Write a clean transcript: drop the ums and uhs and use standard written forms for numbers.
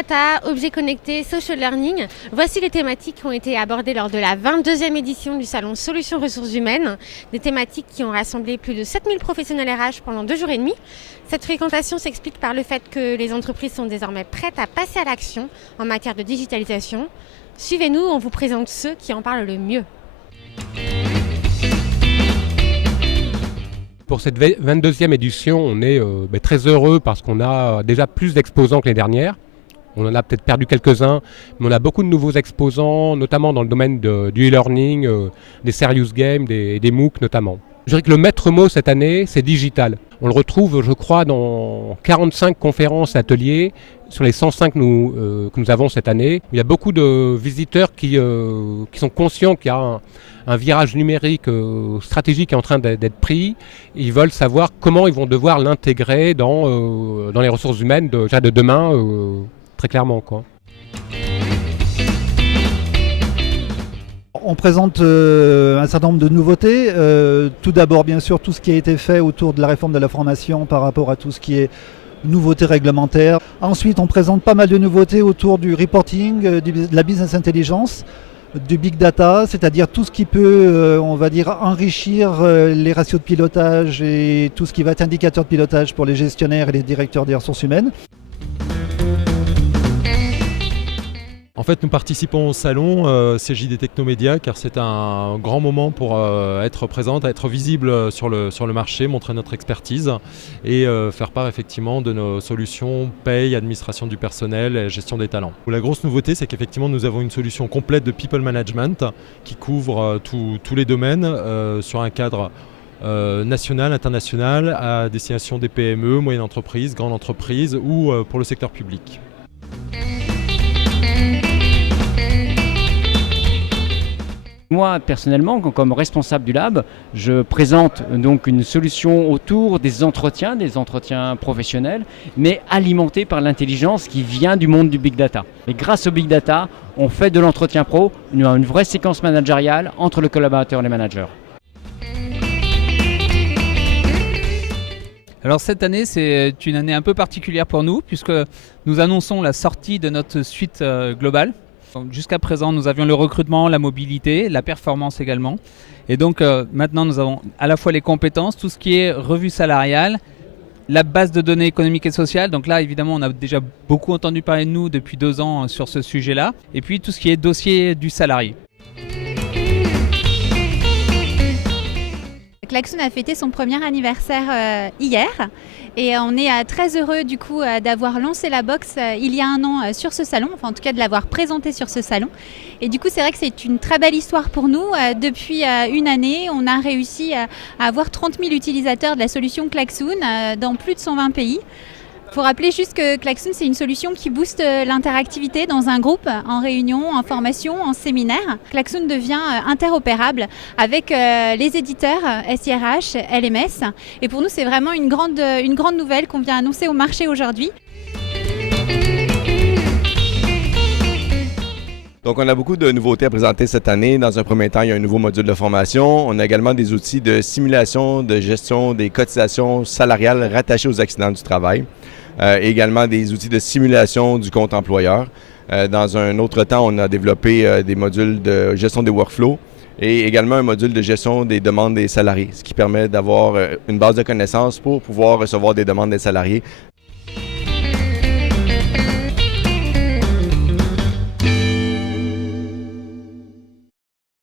data, objets connectés, social learning, voici les thématiques qui ont été abordées lors de la 22e édition du salon Solutions Ressources Humaines, des thématiques qui ont rassemblé plus de 7000 professionnels RH pendant 2 jours et demi. Cette fréquentation s'explique par le fait que les entreprises sont désormais prêtes à passer à l'action en matière de digitalisation. Suivez-nous, on vous présente ceux qui en parlent le mieux. Pour cette 22e édition, on est très heureux parce qu'on a déjà plus d'exposants que les dernières. On en a peut-être perdu quelques-uns, mais on a beaucoup de nouveaux exposants, notamment dans le domaine du e-learning, des serious games, des MOOC notamment. Je dirais que le maître mot cette année, c'est digital. On le retrouve, je crois, dans 45 conférences et ateliers sur les 105 que nous avons cette année. Il y a beaucoup de visiteurs qui sont conscients qu'il y a un virage numérique stratégique qui est en train d'être pris. Ils veulent savoir comment ils vont devoir l'intégrer dans les ressources humaines de demain, très clairement, quoi. On présente un certain nombre de nouveautés. Tout d'abord, bien sûr, tout ce qui a été fait autour de la réforme de la formation par rapport à tout ce qui est nouveautés réglementaires. Ensuite, on présente pas mal de nouveautés autour du reporting, de la business intelligence, du big data, c'est-à-dire tout ce qui peut, on va dire, enrichir les ratios de pilotage et tout ce qui va être indicateur de pilotage pour les gestionnaires et les directeurs des ressources humaines. En fait, nous participons au salon CJD Technomédia car c'est un grand moment pour être présente, être visible sur le marché, montrer notre expertise et faire part effectivement de nos solutions paye, administration du personnel et gestion des talents. La grosse nouveauté, c'est qu'effectivement nous avons une solution complète de people management qui couvre tous les domaines sur un cadre national, international, à destination des PME, moyennes entreprises, grandes entreprises ou pour le secteur public. Moi, personnellement, comme responsable du lab, je présente donc une solution autour des entretiens professionnels, mais alimentés par l'intelligence qui vient du monde du big data. Et grâce au big data, on fait de l'entretien pro une vraie séquence managériale entre le collaborateur et les managers. Alors cette année, c'est une année un peu particulière pour nous, puisque nous annonçons la sortie de notre suite globale. Jusqu'à présent, nous avions le recrutement, la mobilité, la performance également. Et donc maintenant, nous avons à la fois les compétences, tout ce qui est revue salariale, la base de données économiques et sociales. Donc là, évidemment, on a déjà beaucoup entendu parler de nous depuis 2 ans sur ce sujet-là. Et puis tout ce qui est dossier du salarié. Klaxoon a fêté son premier anniversaire hier et on est très heureux du coup d'avoir lancé la box il y a 1 an sur ce salon, enfin en tout cas de l'avoir présenté sur ce salon. Et du coup c'est vrai que c'est une très belle histoire pour nous. Depuis 1 année, on a réussi à avoir 30 000 utilisateurs de la solution Klaxoon dans plus de 120 pays. Il faut rappeler juste que Klaxoon, c'est une solution qui booste l'interactivité dans un groupe, en réunion, en formation, en séminaire. Klaxoon devient interopérable avec les éditeurs SIRH, LMS. Et pour nous, c'est vraiment une grande nouvelle qu'on vient annoncer au marché aujourd'hui. Donc, on a beaucoup de nouveautés à présenter cette année. Dans un premier temps, il y a un nouveau module de formation. On a également des outils de simulation, de gestion des cotisations salariales rattachées aux accidents du travail. Également des outils de simulation du compte employeur. Dans un autre temps, on a développé des modules de gestion des workflows et également un module de gestion des demandes des salariés, ce qui permet d'avoir une base de connaissances pour pouvoir recevoir des demandes des salariés